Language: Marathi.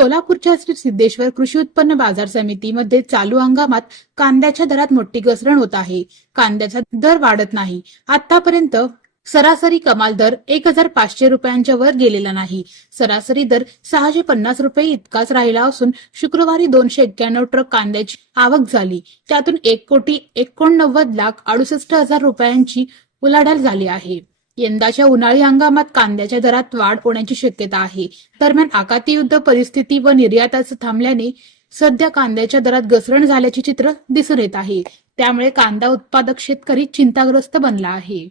सोलापूरच्या श्री सिद्धेश्वर कृषी उत्पन्न बाजार समितीमध्ये चालू हंगामात कांद्याच्या दरात मोठी घसरण होत आहे. कांद्याचा दर वाढत नाही. आतापर्यंत सरासरी कमाल दर 1,500 रुपयांच्या वर गेलेला नाही. सरासरी दर 650 रुपये इतकाच राहिला असून शुक्रवारी 291 ट्रक कांद्याची आवक झाली. त्यातून 1,89,68,000 रुपयांची उलाढाल झाली आहे. यंदाच्या उन्हाळी हंगामात कांद्याच्या दरात वाढ होण्याची शक्यता आहे. दरम्यान आखाती युद्ध परिस्थिती व निर्याताचं थांबल्याने सध्या कांद्याच्या दरात घसरण झाल्याचे चित्र दिसून येत आहे. त्यामुळे कांदा उत्पादक शेतकरी चिंताग्रस्त बनला आहे.